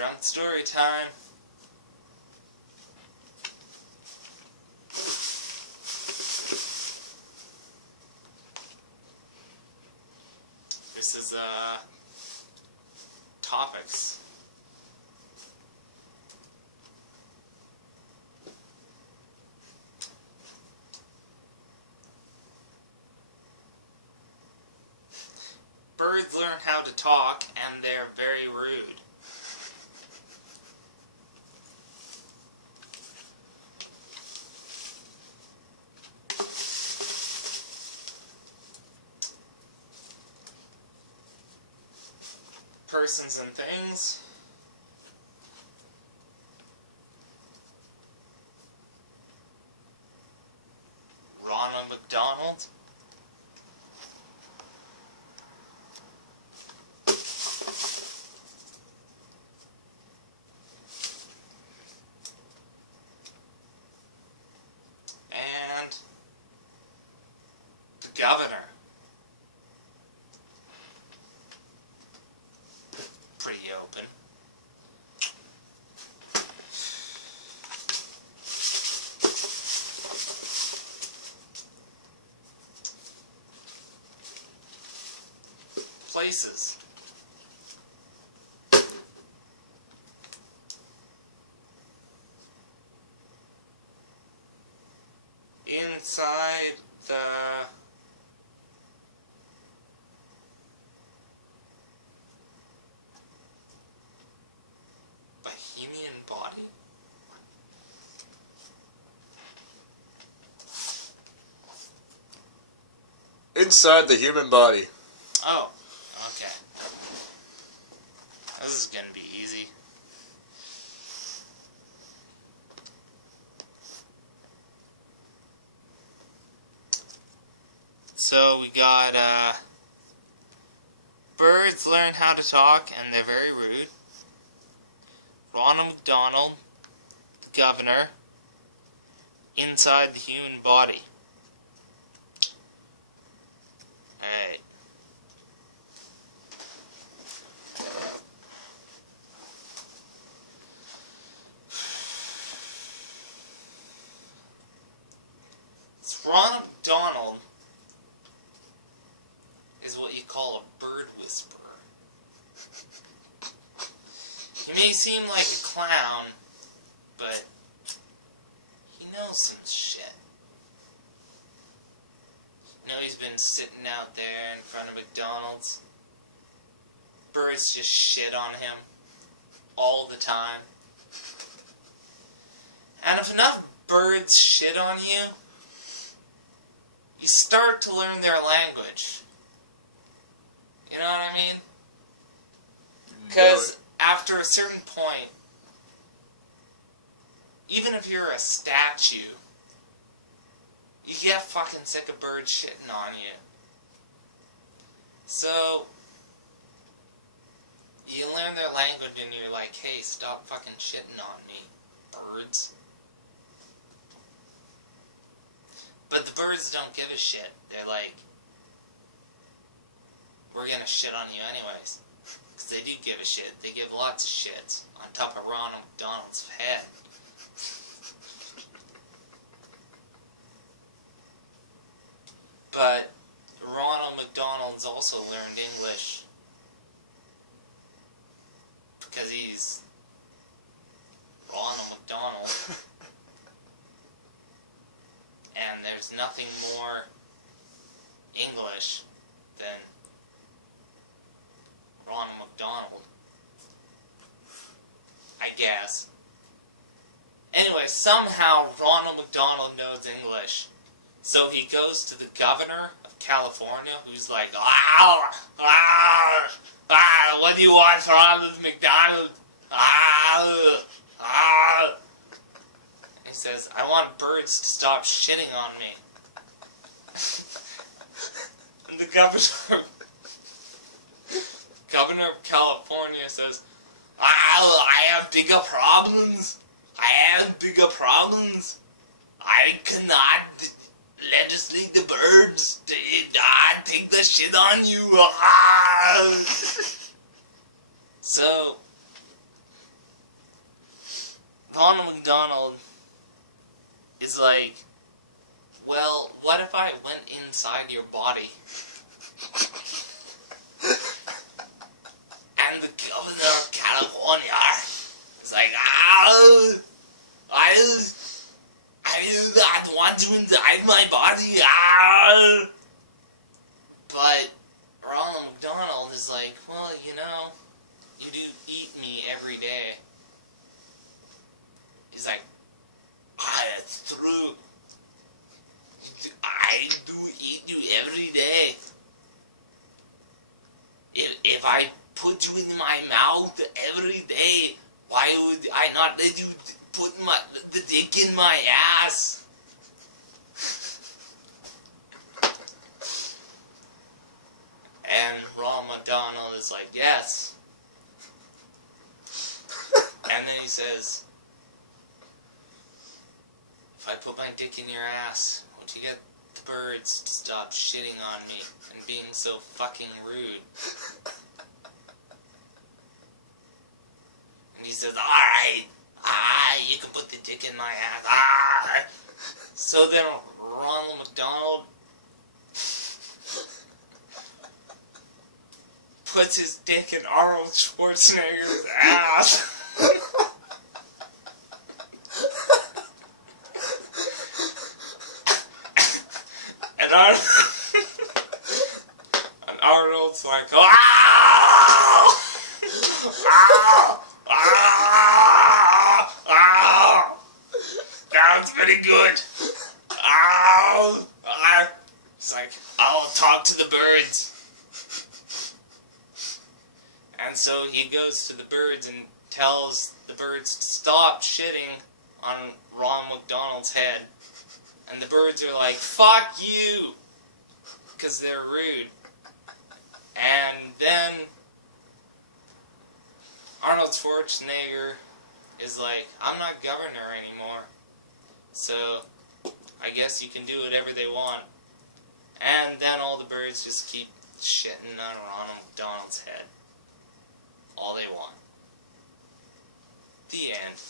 Drunk story time. This is topics. Birds learn how to talk, and they're very rude. Persons and things. Ronald McDonald. And the governor. Pretty open. Places. Inside the Bohemian body? Inside the human body. Oh, okay. This is gonna be easy. So we got, birds learn how to talk, and they're very rude. Ronald McDonald, governor, inside the human body. Alright. Ronald McDonald is what you call a bird whisperer. He may seem like a clown, but he knows some shit. You know, he's been sitting out there in front of McDonald's. Birds just shit on him all the time. And if enough birds shit on you, you start to learn their language. You know what I mean? Because after a certain point, even if you're a statue, you get fucking sick of birds shitting on you. So, you learn their language and you're like, hey, stop fucking shitting on me, birds. But the birds don't give a shit. They're like, we're gonna shit on you anyways. Because they do give a shit. They give lots of shits on top of Ronald McDonald's head. But Ronald McDonald's also learned English because he's Ronald McDonald. And there's nothing more English than Ronald McDonald, I guess. Anyway, somehow Ronald McDonald knows English. So he goes to the governor of California, who's like, what do you want, Ronald McDonald? He says, I want birds to stop shitting on me. And the governor of California says, I have bigger problems. I cannot legislate the birds to take the shit on you. So, Ronald McDonald is like, well, what if I went inside your body? And the governor of California is like, I do not want to inside my body. But Ronald McDonald is like, well, you know, you do eat me every day. He's like, it's true. I do eat you every day. If I put you in my mouth every day, why would I not let you put the dick in my ass? And Ronald McDonald is like, yes. And then he says, if I put my dick in your ass, won't you get the birds to stop shitting on me and being so fucking rude? And he says, alright, you can put the dick in my ass, So then Ronald McDonald puts his dick in Arnold Schwarzenegger's ass. And Arnold's like, ow! Ow! Ow! Ow! That was pretty good. Ow! He's like, I'll talk to the birds. And so he goes to the birds and tells the birds to stop shitting on Ronald McDonald's head. And the birds are like, fuck you! Because they're rude. And then Arnold Schwarzenegger is like, I'm not governor anymore. So I guess you can do whatever they want. And then all the birds just keep shitting on Ronald McDonald's head. All they want. The end.